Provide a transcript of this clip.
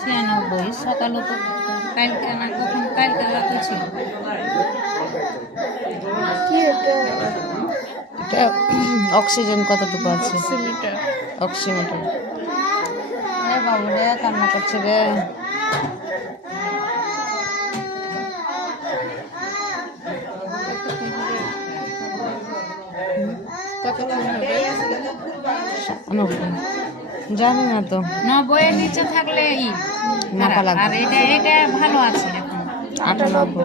96 সকালে তো কালকে না কখন কালকে রাতে ছিল। এটা অক্সিজেন কতটুকু আছে? অক্সিমিটার। বাবু রে কান্না করছে রে। জানি না তো, 90 এর নিচে থাকলে মাপা লাগবে। আর এটা ভালো আছে এখন 98।